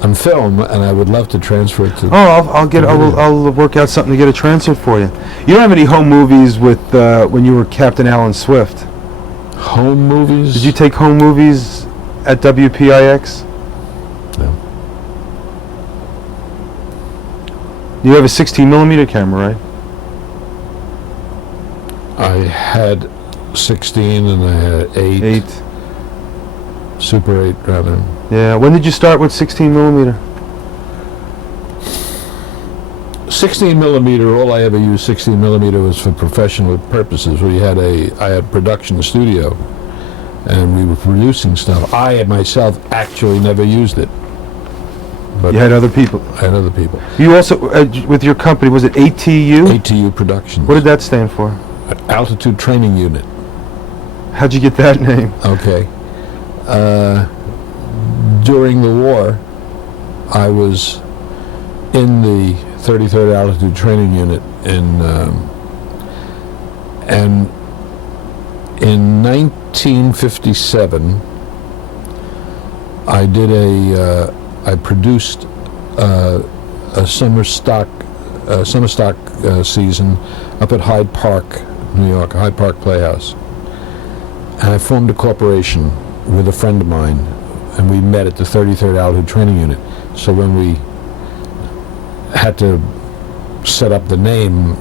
on film, and I would love to transfer it to. I'll work out something to get a transfer for you. You don't have any home movies with when you were Captain Alan Swift? Home movies? Did you take home movies at WPIX? No. You have a 16 millimeter camera, right? I had 16 and I had 8. Super 8, rather. Yeah. When did you start with 16 millimeter? 16 millimeter. All I ever used 16 millimeter was for professional purposes. I had a production studio, and we were producing stuff. I myself actually never used it. But you had other people. I had other people. You also with your company, was it ATU? ATU Productions. What did that stand for? Altitude Training Unit. How'd you get that name? Okay. During the war, I was in the 33rd Altitude Training Unit and in 1957, I produced a summer stock season up at Hyde Park, New York, Hyde Park Playhouse. And I formed a corporation with a friend of mine, and we met at the 33rd Altitude Training Unit. So when we had to set up the name,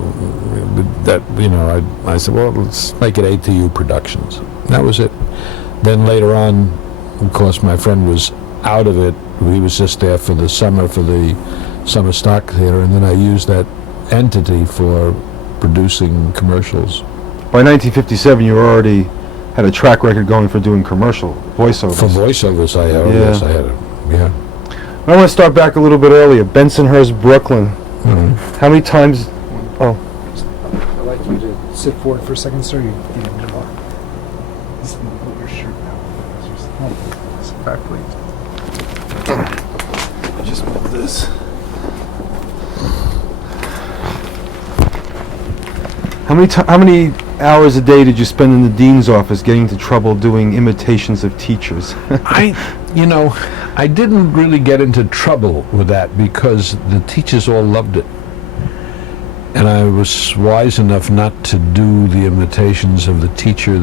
that I said, well, let's make it ATU Productions. That was it. Then later on, of course, my friend was out of it. He was just there for the summer stock theater, and then I used that entity for producing commercials. By 1957, you already had a track record going for doing commercial voiceovers. For voiceovers, yes, I had it. Yeah. I want to start back a little bit earlier. Bensonhurst, Brooklyn. Mm-hmm. How many times? Oh. I'd like you to sit forward for a second, sir. You need to walk. Just put your shirt down. Sit back, please. Just move this. How many hours a day did you spend in the dean's office getting into trouble doing imitations of teachers? I didn't really get into trouble with that because the teachers all loved it. And I was wise enough not to do the imitations of the teacher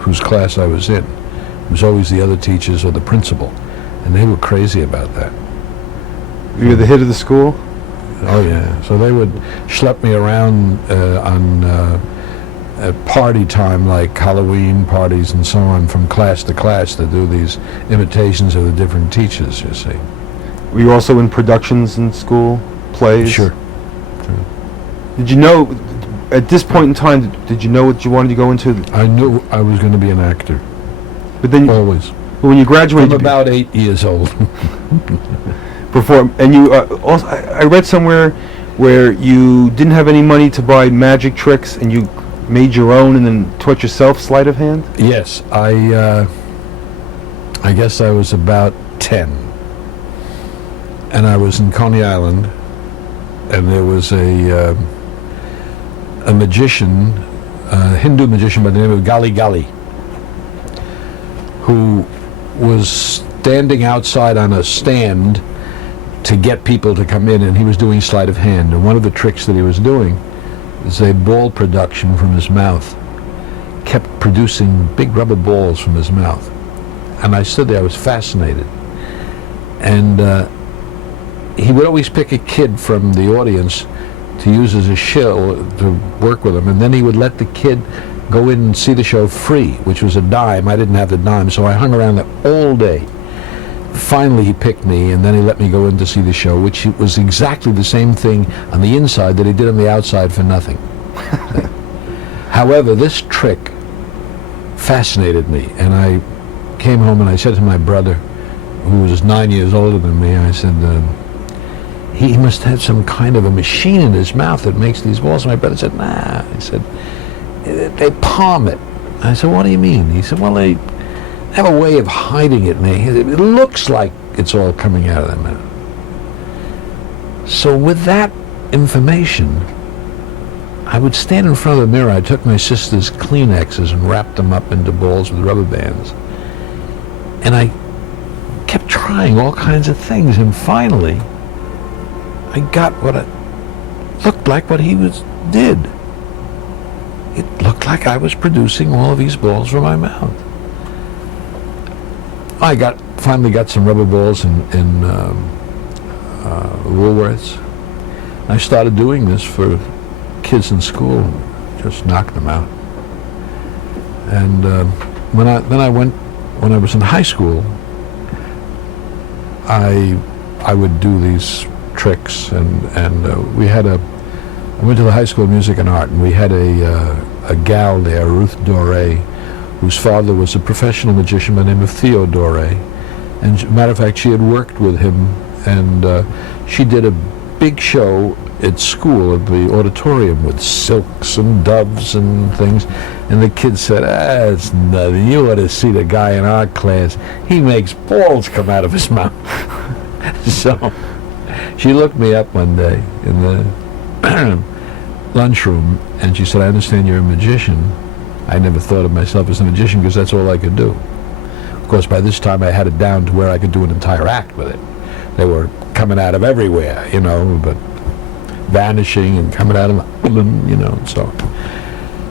whose class I was in. It was always the other teachers or the principal. And they were crazy about that. You were the hit of the school? Oh, yeah. So they would schlep me around at party time, like Halloween parties and so on, from class to class to do these imitations of the different teachers, you see. Were you also in productions in school? Plays? Sure. Did you know, at this point in time, did you know what you wanted to go into? I knew I was going to be an actor. But then always. When you graduated... I'm about 8 years old. Before, and you also, I read somewhere where you didn't have any money to buy magic tricks, and you made your own and then taught yourself sleight of hand? Yes, I guess I was about 10, and I was in Coney Island, and there was a magician, a Hindu magician by the name of Gali Gali, who was standing outside on a stand to get people to come in, and he was doing sleight of hand. And one of the tricks that he was doing is a ball production from his mouth. Kept producing big rubber balls from his mouth. And I stood there, I was fascinated. And he would always pick a kid from the audience to use as a shill to work with him, and then he would let the kid go in and see the show free, which was a dime. I didn't have the dime, so I hung around there all day. Finally he picked me, and then he let me go in to see the show, which was exactly the same thing on the inside that he did on the outside for nothing. However, this trick fascinated me, and I came home and I said to my brother, who was 9 years older than me, I said, he must have some kind of a machine in his mouth that makes these balls. And my brother said, nah. He said, they palm it. I said, what do you mean? He said, well, they have a way of hiding it, and it looks like it's all coming out of their mouth. So with that information, I would stand in front of the mirror. I took my sister's Kleenexes and wrapped them up into balls with rubber bands. And I kept trying trying all kinds of things, and finally, I got what it looked like what he did. It looked like I was producing all of these balls from my mouth. I finally got some rubber balls in Woolworths. I started doing this for kids in school, just knocked them out. And when I was in high school, I would do these tricks, and I went to the High School of Music and Art, and we had a gal there, Ruth Doré, whose father was a professional magician by the name of Theo Doré. And as a matter of fact, she had worked with him, and she did a big show at school at the auditorium with silks and doves and things. And the kids said, it's nothing. You ought to see the guy in our class. He makes balls come out of his mouth. So she looked me up one day in the lunchroom, and she said, I understand you're a magician. I never thought of myself as a magician because that's all I could do. Of course, by this time I had it down to where I could do an entire act with it. They were coming out of everywhere, but vanishing and coming out of, and so on.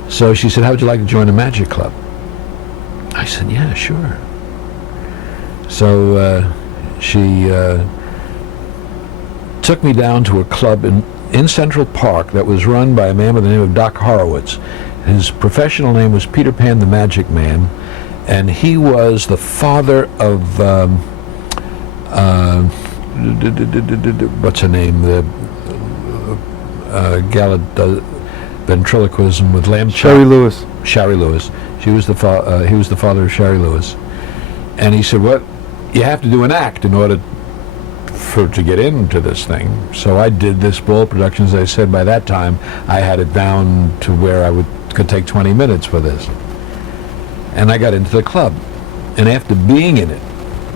So she said, how would you like to join a magic club? I said, yeah, sure. So she took me down to a club in Central Park that was run by a man by the name of Doc Horowitz. His professional name was Peter Pan the Magic Man, and he was the father of what's her name, the gal that does ventriloquism with lamb chop. Shari Lewis. He was the father of Shari Lewis. And he said, "What? You have to do an act in order to get into this thing." So I did this ball production. As I said, by that time I had it down to where I could take 20 minutes for this. And I got into the club. And after being in it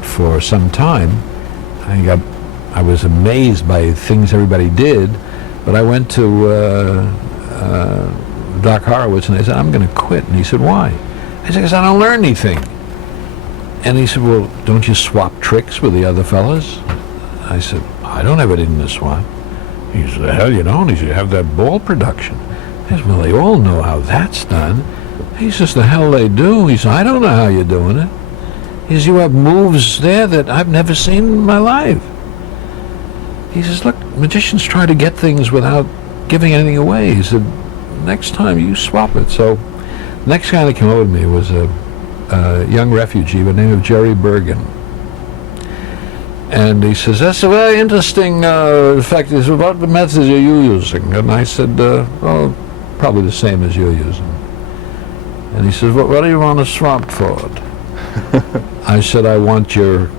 for some time, I was amazed by things everybody did. But I went to Doc Horowitz and I said, I'm going to quit. And he said, why? I said, because I don't learn anything. And he said, well, don't you swap tricks with the other fellas? I said, I don't have anything to swap. He said, the hell you don't. He said, you have that ball production. I said, well, they all know how that's done. He says, the hell they do. He said, I don't know how you're doing it. He says, you have moves there that I've never seen in my life. He says, look, magicians try to get things without giving anything away. He said, next time you swap it. So the next guy that came over to me was a young refugee by the name of Jerry Bergen. And he says, that's a very interesting fact. He said, what methods are you using? And I said, well, probably the same as you're using. And he says, what do you want to swap for it? I said, I want your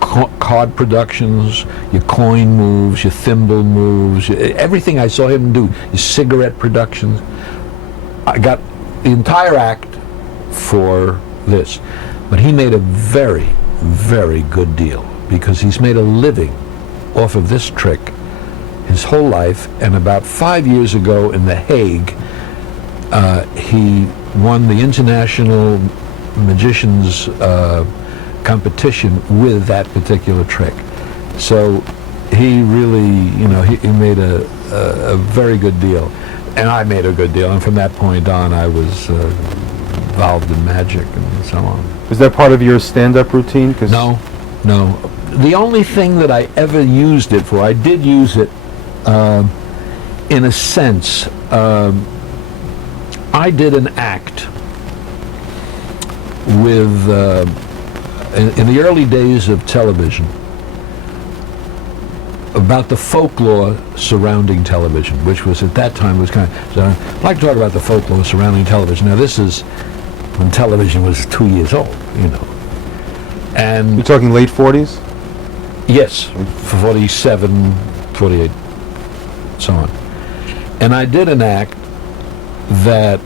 card productions, your coin moves, your thimble moves, everything I saw him do, your cigarette productions. I got the entire act for this. But he made a very, very good deal because he's made a living off of this trick his whole life. And about 5 years ago in The Hague, he won the International Magicians competition with that particular trick. So he really, he made a very good deal. And I made a good deal. And from that point on, I was involved in magic and so on. Is that part of your stand-up routine? No. The only thing that I ever used it for, I did use it in a sense. I did an act with, in the early days of television, about the folklore surrounding television, which was at that time was kind of, so I'd like to talk about the folklore surrounding television. Now this is when television was 2 years old, And you're talking late 40s? Yes, 47, 48, so on. And I did an act that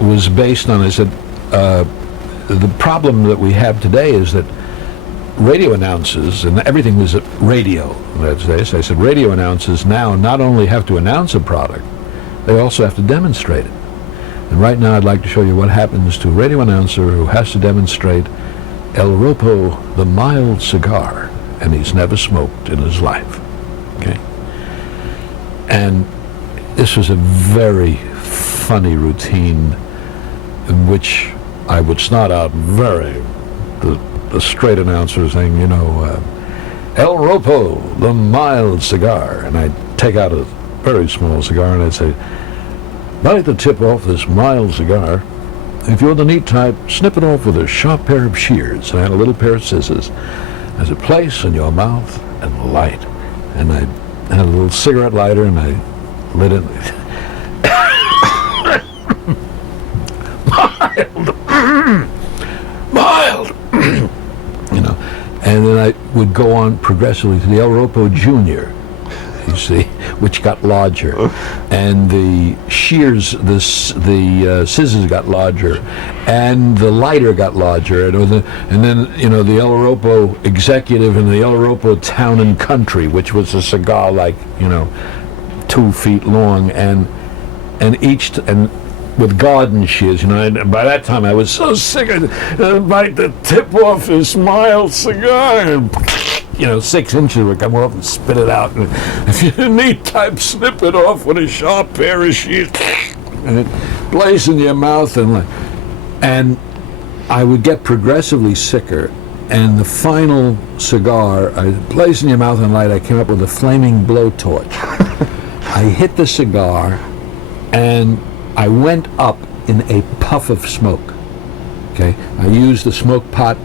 was based on, I said, the problem that we have today is that radio announcers, and everything was radio, let's say, so I said radio announcers now not only have to announce a product, they also have to demonstrate it. And right now I'd like to show you what happens to a radio announcer who has to demonstrate El Ropo, the mild cigar, and he's never smoked in his life. Okay? And this was a very funny routine in which I would start out the straight announcer saying, El Ropo, the mild cigar. And I'd take out a very small cigar and I'd say, light the tip off this mild cigar. If you're the neat type, snip it off with a sharp pair of shears. And I had a little pair of scissors. As a place in your mouth and light. And I had a little cigarette lighter and I lit it. Mild. And then I would go on progressively to the El Ropo Junior, you see, which got larger, and the shears, the scissors got larger, and the lighter got larger, and then the El Ropo Executive and the El Ropo Town and Country, which was a cigar like 2 feet long, and with garden shears, and by that time I was so sick of bite the tip off this mild cigar, and 6 inches would come off and spit it out. And if you're a neat type, snip it off with a sharp pair of shears, and it plays in your mouth, and I would get progressively sicker. And the final cigar, I placed in your mouth and light, I came up with a flaming blowtorch. I hit the cigar, and I went up in a puff of smoke. Okay, I used the smoke pot,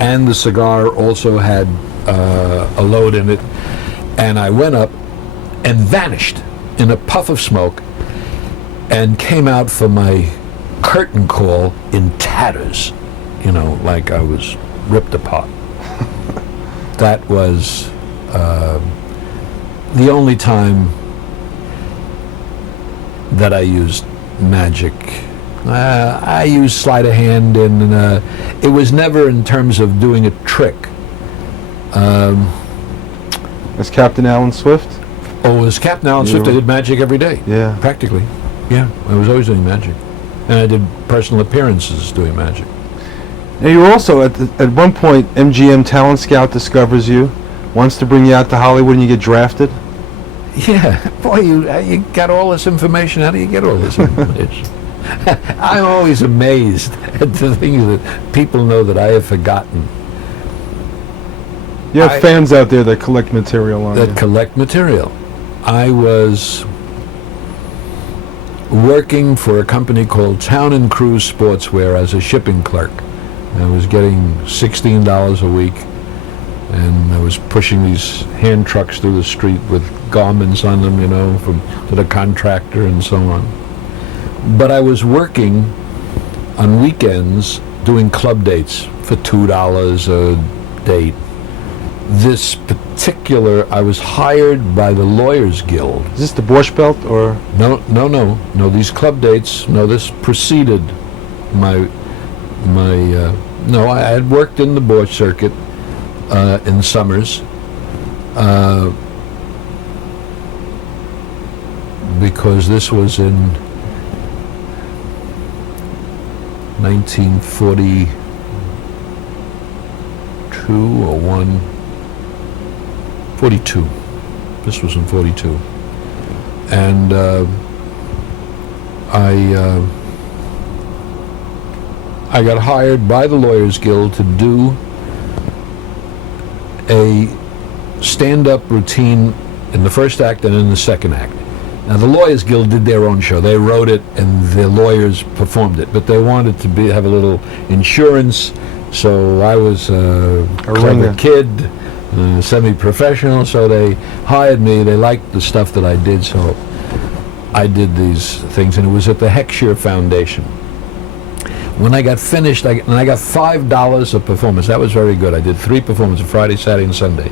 and the cigar also had a load in it, and I went up and vanished in a puff of smoke, and came out for my curtain call in tatters, like I was ripped apart. That was the only time that I used magic. I used sleight of hand, and it was never in terms of doing a trick. As Captain Alan Swift? As Captain Alan Swift, I did magic every day. Yeah. Practically. Yeah, I was always doing magic. And I did personal appearances doing magic. Now you were also, at one point, MGM Talent Scout discovers you, wants to bring you out to Hollywood, and you get drafted? Yeah, boy, you got all this information. How do you get all this information? I'm always amazed at the things that people know that I have forgotten. You have fans out there that collect material on you. Collect material. I was working for a company called Town and Cruise Sportswear as a shipping clerk. I was getting $16 a week, and I was pushing these hand trucks through the street with garments on them, to the contractor and so on. But I was working on weekends doing club dates for $2 a date. This particular, I was hired by the Lawyers Guild. Is this the Borscht Belt, or? No, these club dates, this preceded my I had worked in the Borscht circuit in summers, because this was in 1942 or 42. This was in 42. And I got hired by the Lawyers Guild to do a stand-up routine in the first act and in the second act. Now, the Lawyers Guild did their own show. They wrote it, and the lawyers performed it. But they wanted to have a little insurance, so I was a clever kid, semi-professional, so they hired me. They liked the stuff that I did, so I did these things, and it was at the Heckscher Foundation. When I got finished, I got $5 a performance. That was very good. I did 3 performances, Friday, Saturday, and Sunday.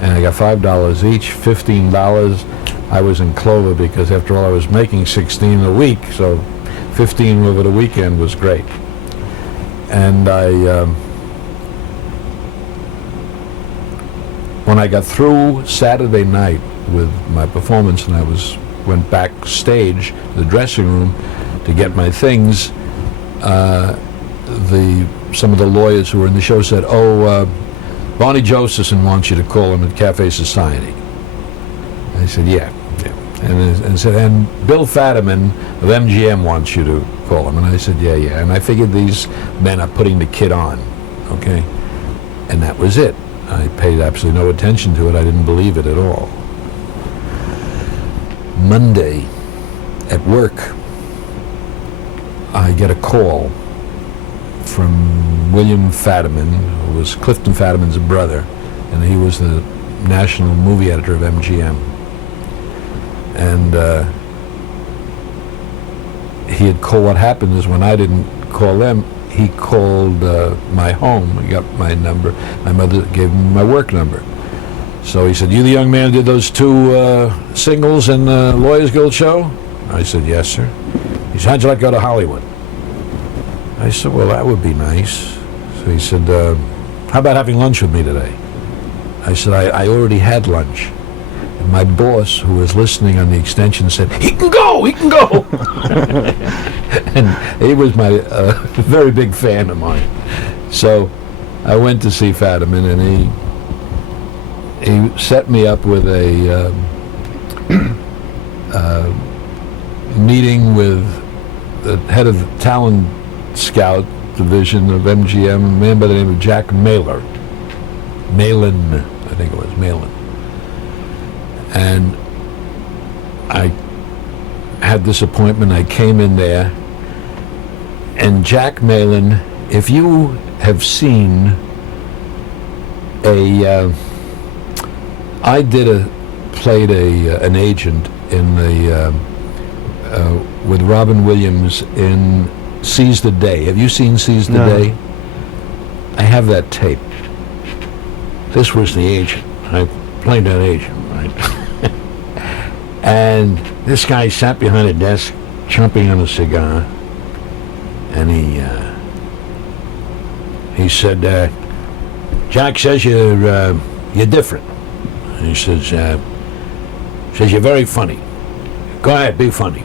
And I got $5 each, $15. I was in clover because, after all, I was making $16 a week, so 15 over the weekend was great. And when I got through Saturday night with my performance, and I went backstage to the dressing room to get my things, the some of the lawyers who were in the show said, Bonnie Josephson wants you to call him at Cafe Society. I said, yeah. And said, and Bill Fadiman of MGM wants you to call him. And I said, yeah. And I figured these men are putting the kid on, okay? And that was it. I paid absolutely no attention to it. I didn't believe it at all. Monday, at work, I get a call from William Fadiman, who was Clifton Fadiman's brother, and he was the national movie editor of MGM. And he had called. What happened is when I didn't call them, he called my home. He got my number. My mother gave him my work number. So he said, "You the young man who did those 2 singles in the Lawyers Guild show?" I said, "Yes, sir." He said, "How'd you like to go to Hollywood?" I said, "Well, that would be nice." So he said, "How about having lunch with me today?" I said, I already had lunch. And my boss, who was listening on the extension, said, he can go! And he was my very big fan of mine. So I went to see Fadiman, and he set me up with a meeting with the head of the talent scout division of MGM, a man by the name of Jack Malin, I think it was Malin. And I had this appointment. I came in there, and Jack Malin, if you have seen I played an agent in the with Robin Williams in Seize the Day. Have you seen Seize the Day? I have that tape. This was the agent. I played that agent, right? And this guy sat behind a desk, chomping on a cigar, and he said, "Jack says you're different." And he says you're very funny. Go ahead, be funny.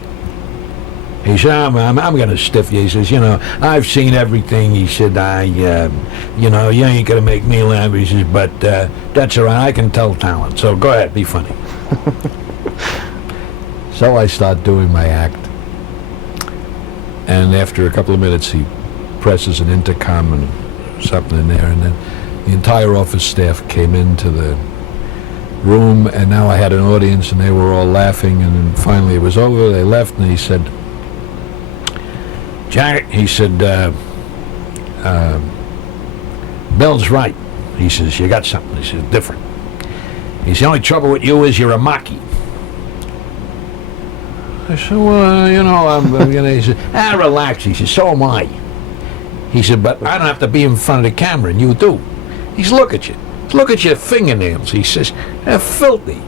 He said, I'm going to stiff you. He says, I've seen everything. He said, you ain't going to make me laugh. He says, but that's all right. I can tell talent. So go ahead, be funny. So I start doing my act. And after a couple of minutes, he presses an intercom and something in there. And then the entire office staff came into the room. And now I had an audience, and they were all laughing. And then finally it was over. They left, and he said, "Jack," he said, "Bill's right." He says, "You got something." He says, "Different." He said, "The only trouble with you is you're a Maki." I said, "Well, I'm going to," he said, "Relax." He said, "So am I." He said, "But I don't have to be in front of the camera, and you do." He said, "Look at you. Look at your fingernails." He says, "They're filthy."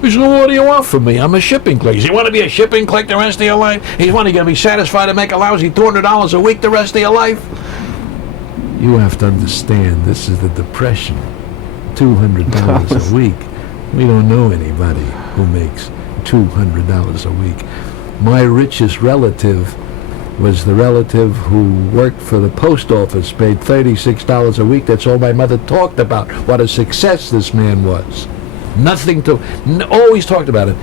He said, "Well, what do you want from me? I'm a shipping clerk." He said, "You want to be a shipping clerk the rest of your life? He said, "What, are you going to be satisfied to make a lousy $200 a week the rest of your life?" You have to understand, this is the Depression. $200 a week. We don't know anybody who makes $200 a week. My richest relative was the relative who worked for the post office, paid $36 a week. That's all my mother talked about, what a success this man was. Always talked about it.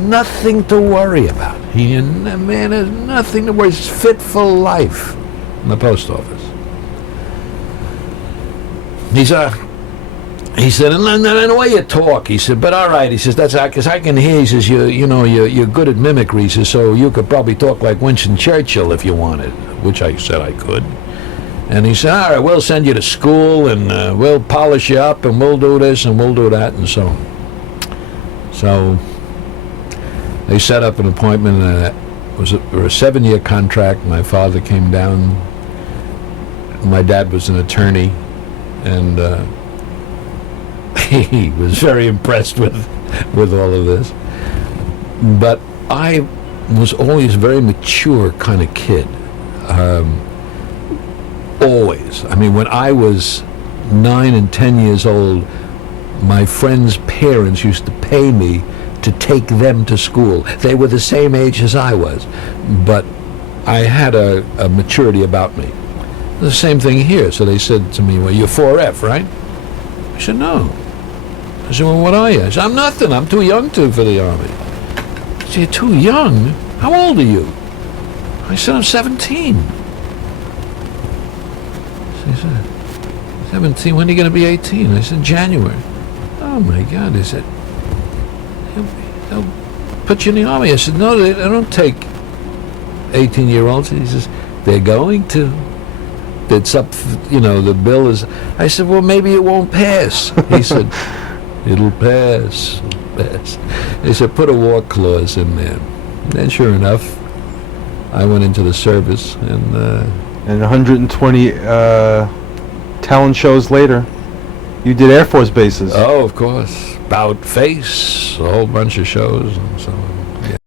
Nothing to worry about. The man has nothing to worry. He's fit for life in the post office. He said, and the way you talk, he said, but all right, he says, that's because I can hear, he says, you're good at mimicry, he says, so you could probably talk like Winston Churchill if you wanted, which I said I could. And he said, all right, we'll send you to school, and we'll polish you up, and we'll do this, and we'll do that, and so on. So they set up an appointment, and it was a 7-year contract. My father came down. My dad was an attorney, and he was very impressed with all of this. But I was always a very mature kind of kid. Always. I mean, when I was 9 and 10 years old, my friends' parents used to pay me to take them to school. They were the same age as I was, but I had a maturity about me. The same thing here. So they said to me, well, you're 4F, right? I said, no. I said, well, what are you? I said, I'm nothing. I'm too young for the Army. I said, you're too young? How old are you? I said, I'm 17. He said, 17, when are you going to be 18? I said, January. Oh, my God. He said, they'll put you in the Army. I said, no, they don't take 18-year-olds. He says, they're going to. It's up, the bill is. I said, well, maybe it won't pass. He said, it'll pass. They said, put a war clause in there. And sure enough, I went into the service, and 120 talent shows later, you did Air Force bases. oh, of course, Bout Face, a whole bunch of shows, and so on.